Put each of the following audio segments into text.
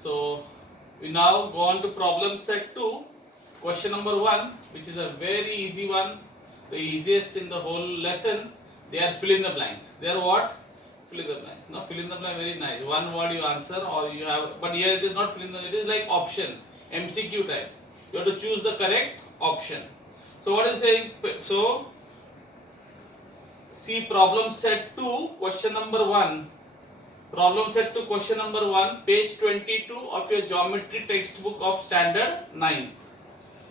So we now go on to problem set 2, question number 1, which is a very easy one, the easiest in the whole lesson. They are fill in the blanks. They are what? Fill in the blanks. Now fill in the blank, very nice. One word you answer, or you have, but here it is not fill in the, it is like option, MCQ type. You have to choose the correct option. So what is saying? So see problem set 2, question number 1. Problem set to question number 1, page 22 of your geometry textbook of standard 9.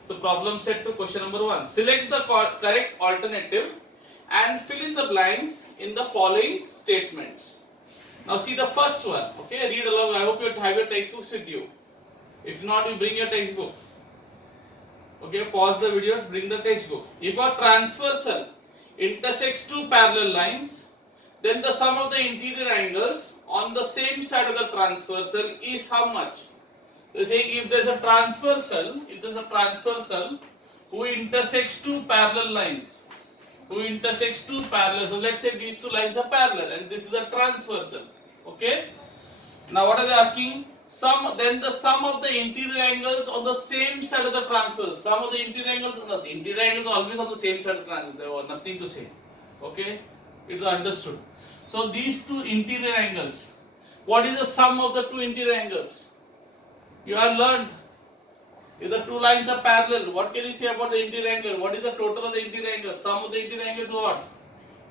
So problem set to question number 1. Select the correct alternative and fill in the blanks in the following statements. Now see the first one. Okay, read along. I hope you have your textbooks with you. If not, you bring your textbook. Okay, pause the video, bring the textbook. If a transversal intersects two parallel lines, then the sum of the interior angles on the same side of the transversal is how much? So saying if there is a transversal, who intersects two parallel lines, so let's say these two lines are parallel and this is a transversal. Okay. Now what are they asking? Then the sum of the interior angles on the same side of the transversal. Sum of the interior angles are always on the same side of the transversal. There was nothing to say. Okay, it is understood. So these two interior angles, what is the sum of the two interior angles? You have learned. If the two lines are parallel, what can you say about the interior angle? What is the total of the interior angles? Sum of the interior angles what?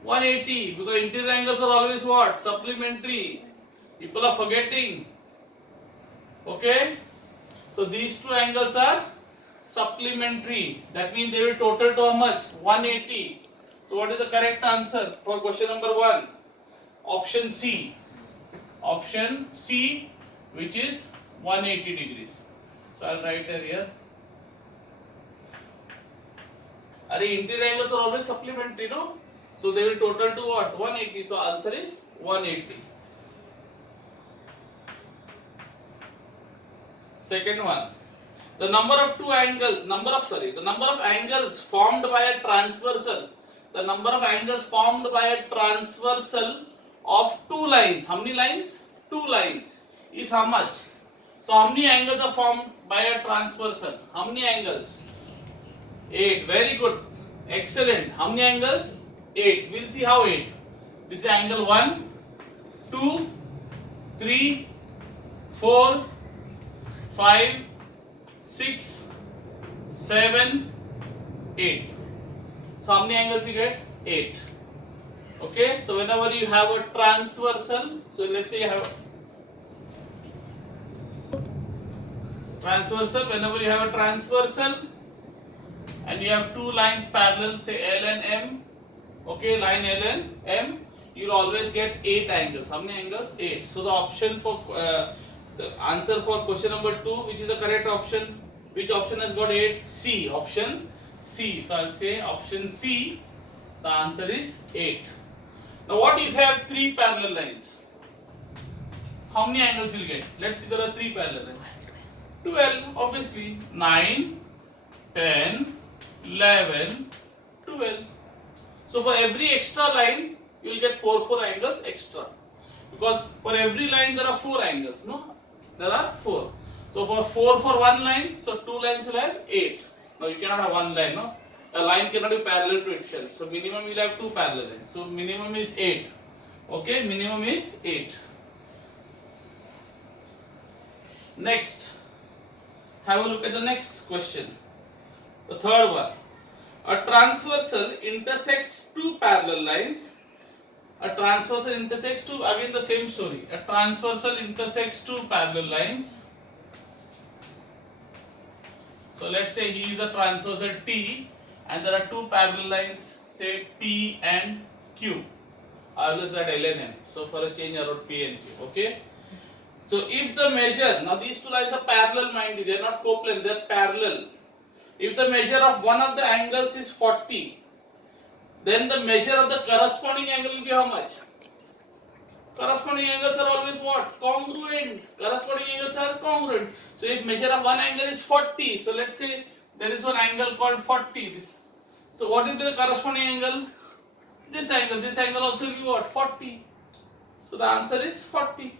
180. Because interior angles are always what? Supplementary. People are forgetting. Okay. So these two angles are supplementary. That means they will total to how much? 180. So what is the correct answer for question number 1? Option C. Option C, which is 180 degrees. So I'll write it here. Interior angles are always supplementary, no? So they will total to what? 180. So answer is 180. Second one. The number of angles formed by a transversal. The number of angles formed by a transversal of two lines. How many lines? Two lines. Is how much? So how many angles are formed by a transversal? How many angles? 8. Very good. Excellent. How many angles? 8. We'll see how 8. This is angle 1, 2, 3, 4, 5, 6, 7, 8. So how many angles you get? 8. Okay. So whenever you have a transversal, so let's say you have whenever you have a transversal and you have two lines parallel, say L and M, okay, line L and M, you'll always get 8 angles. How many angles? 8. So the option for the answer for question number 2, which is the correct option, which option has got 8? C. Option C. So I'll say option C. The answer is 8. Now what if you have 3 parallel lines? How many angles you'll get? Let's see, there are 3 parallel lines. 12, obviously. 9, 10, 11, 12. So for every extra line, you will get 4 angles extra. Because for every line there are 4 angles, no? There are 4. So for 4 for one line, so 2 lines will have 8. Now you cannot have one line, no? A line cannot be parallel to itself. So minimum you will have 2 parallel lines. So minimum is 8. Okay, minimum is 8. Next. Have a look at the next question. The third one. A transversal intersects two parallel lines. A transversal intersects two, again the same story. A transversal intersects two parallel lines. So let's say he is a transversal T and there are two parallel lines, say P and Q. I always write L and M. So for a change I wrote P and Q. Okay. So if the measure, now these two lines are parallel, mind you, they are not coplanar, they are parallel. If the measure of one of the angles is 40, then the measure of the corresponding angle will be how much? Corresponding angles are always what? Congruent. Corresponding angles are congruent. So if measure of one angle is 40, so let's say there is one angle called 40. So what will be the corresponding angle? This angle also will be what? 40. So the answer is 40.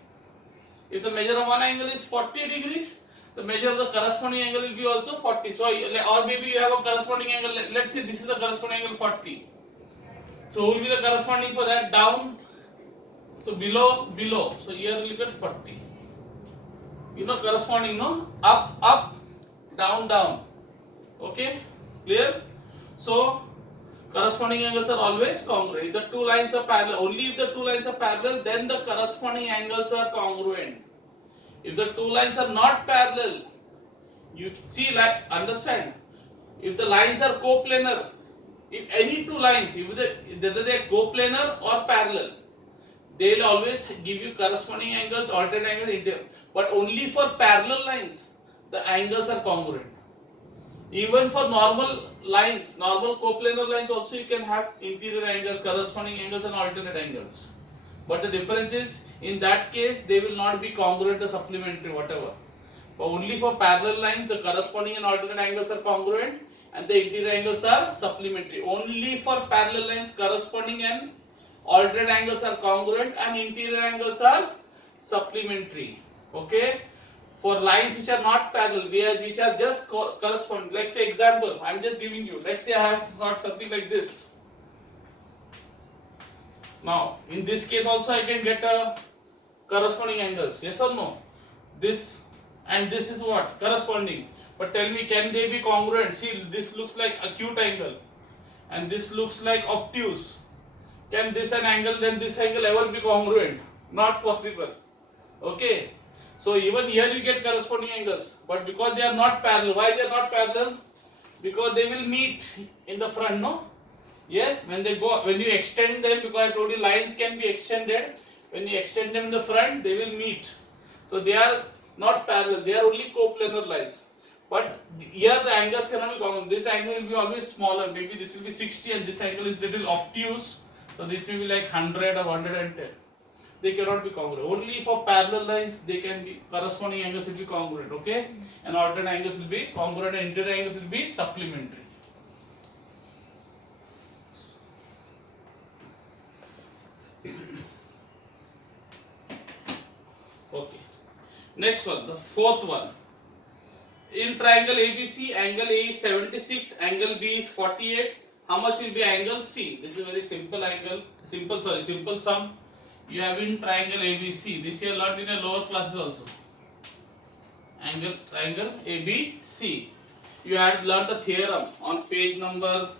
If the measure of one angle is 40 degrees, the measure of the corresponding angle will be also 40. So, or maybe you have a corresponding angle. Let's say this is the corresponding angle 40. So, who will be the corresponding for that? Down. So, below. So, here we will get 40. You know, corresponding, no? Up, down. Okay, clear? So, corresponding angles are always congruent. If the two lines are parallel, only if the two lines are parallel, then the corresponding angles are congruent. If the two lines are not parallel, you see, like, understand, if the lines are coplanar, if any two lines, whether they are coplanar or parallel, they will always give you corresponding angles, alternate angles, but only for parallel lines, the angles are congruent. Even for normal lines, normal coplanar lines also you can have interior angles, corresponding angles and alternate angles. But the difference is, in that case, they will not be congruent or supplementary, whatever. But only for parallel lines, the corresponding and alternate angles are congruent and the interior angles are supplementary. Only for parallel lines, corresponding and alternate angles are congruent and interior angles are supplementary. Okay? For lines which are not parallel, which are just corresponding. Let's say example, I am just giving you. Let's say I have got something like this. Now, in this case also I can get a corresponding angles. Yes or no? This and this is what? Corresponding. But tell me, can they be congruent? See, this looks like acute angle and this looks like obtuse. Can this an angle then this angle ever be congruent? Not possible. Okay. So even here you get corresponding angles, but because they are not parallel. Why they are not parallel? Because they will meet in the front, no? Yes, when you extend them, because I told you lines can be extended. When you extend them in the front, they will meet. So they are not parallel, they are only coplanar lines. But here the angles cannot be common. This angle will be always smaller. Maybe this will be 60 and this angle is little obtuse. So this may be like 100 or 110. They cannot be congruent. Only for parallel lines they can be, corresponding angles will be congruent, okay? And alternate angles will be congruent and interior angles will be supplementary. Okay. Next one, the fourth one. In triangle ABC, angle A is 76, angle B is 48. How much will be angle C? This is a very simple angle, simple sum. You have in triangle ABC. This you have learned in a lower classes also. Triangle ABC. You had learned a theorem on page number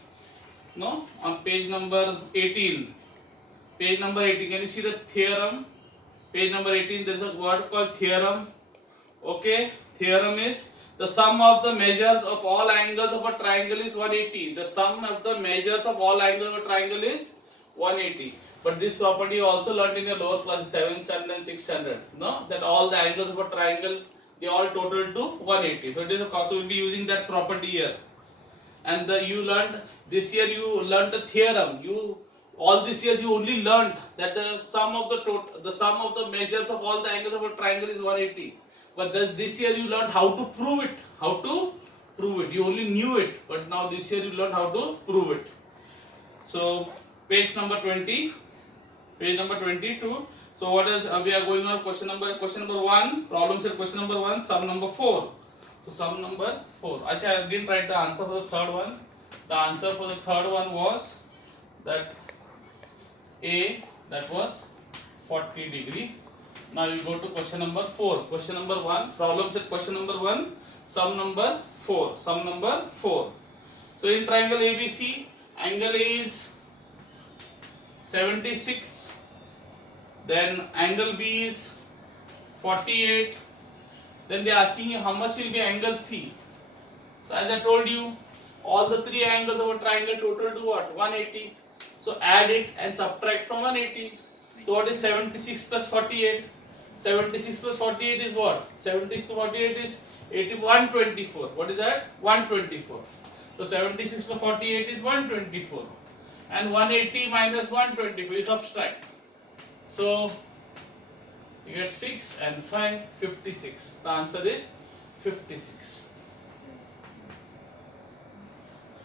18. Page number 18. Can you see the theorem? Page number 18. There is a word called theorem. Okay. Theorem is the sum of the measures of all angles of a triangle is 180. The sum of the measures of all angles of a triangle is 180. But this property you also learned in your lower class 7 standard and 6 standard. No, that all the angles of a triangle they all total to 180. So it is so we'll be using that property here. And you learned this year you learned the theorem. All these years you only learned that the sum of the measures of all the angles of a triangle is 180. But this year you learned how to prove it. You only knew it, but now this year you learned how to prove it. So page number 20. Page number 22. So what is we are going on question number 1. Problem set question number 1. Sum number 4. So sum number 4. Actually, I didn't write the answer for the third one. The answer for the third one was that A, that was 40 degree. Now you go to question number 4. Question number 1. Problem set question number 1. Sum number 4. Sum number 4. So in triangle ABC, angle A is 76. Then angle B is 48. Then they are asking you how much will be angle C. So as I told you, all the three angles of a triangle total to what? 180. So add it and subtract from 180. So what is 76 plus 48? 76 plus 48 is what? 76 plus 48 is 124. What is that? 124. So 76 plus 48 is 124. And 180 minus 124 is subtract. So you get 6 and 5, 56. The answer is 56.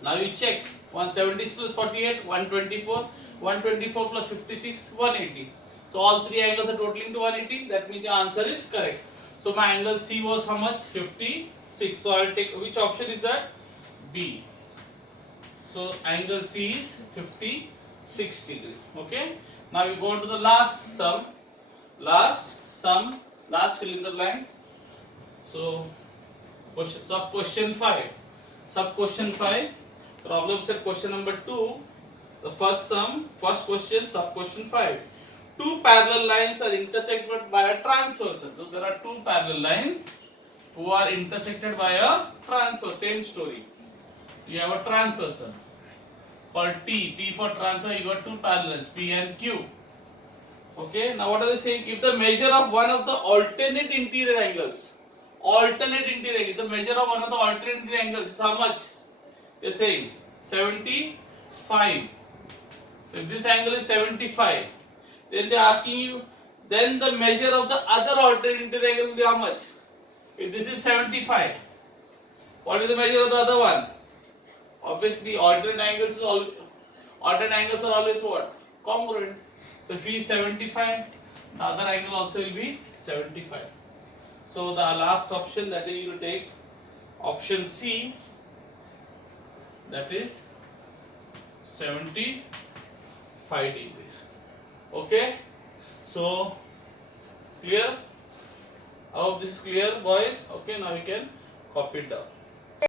Now you check 170 plus 48, 124. 124 plus 56, 180. So all three angles are totaling to 180. That means your answer is correct. So my angle C was how much? 56. So I'll take, which option is that? B. So angle C is 56 degree. Okay. Now we go to the last sum. Last fill in the blank. So question 5. Sub question 5. Problem set question number 2. The first question, sub question 5. Two parallel lines are intersected by a transversal. So there are two parallel lines who are intersected by a transversal. Same story. You have a transversal called T. T for transversal. You got two parallels P and Q. Okay. Now what are they saying? If the measure of one of the alternate interior angles, the measure of one of the alternate interior angles is how much? They are saying 75. So if this angle is 75, then they are asking you, then the measure of the other alternate interior angle will be how much? If this is 75, what is the measure of the other one? Obviously, alternate angles are always what? Congruent. So if he is 75, the other angle also will be 75. So the last option, that is, you will take option C, that is 75 degrees. Okay, so clear? I hope this is clear, boys. Okay, now we can copy it down.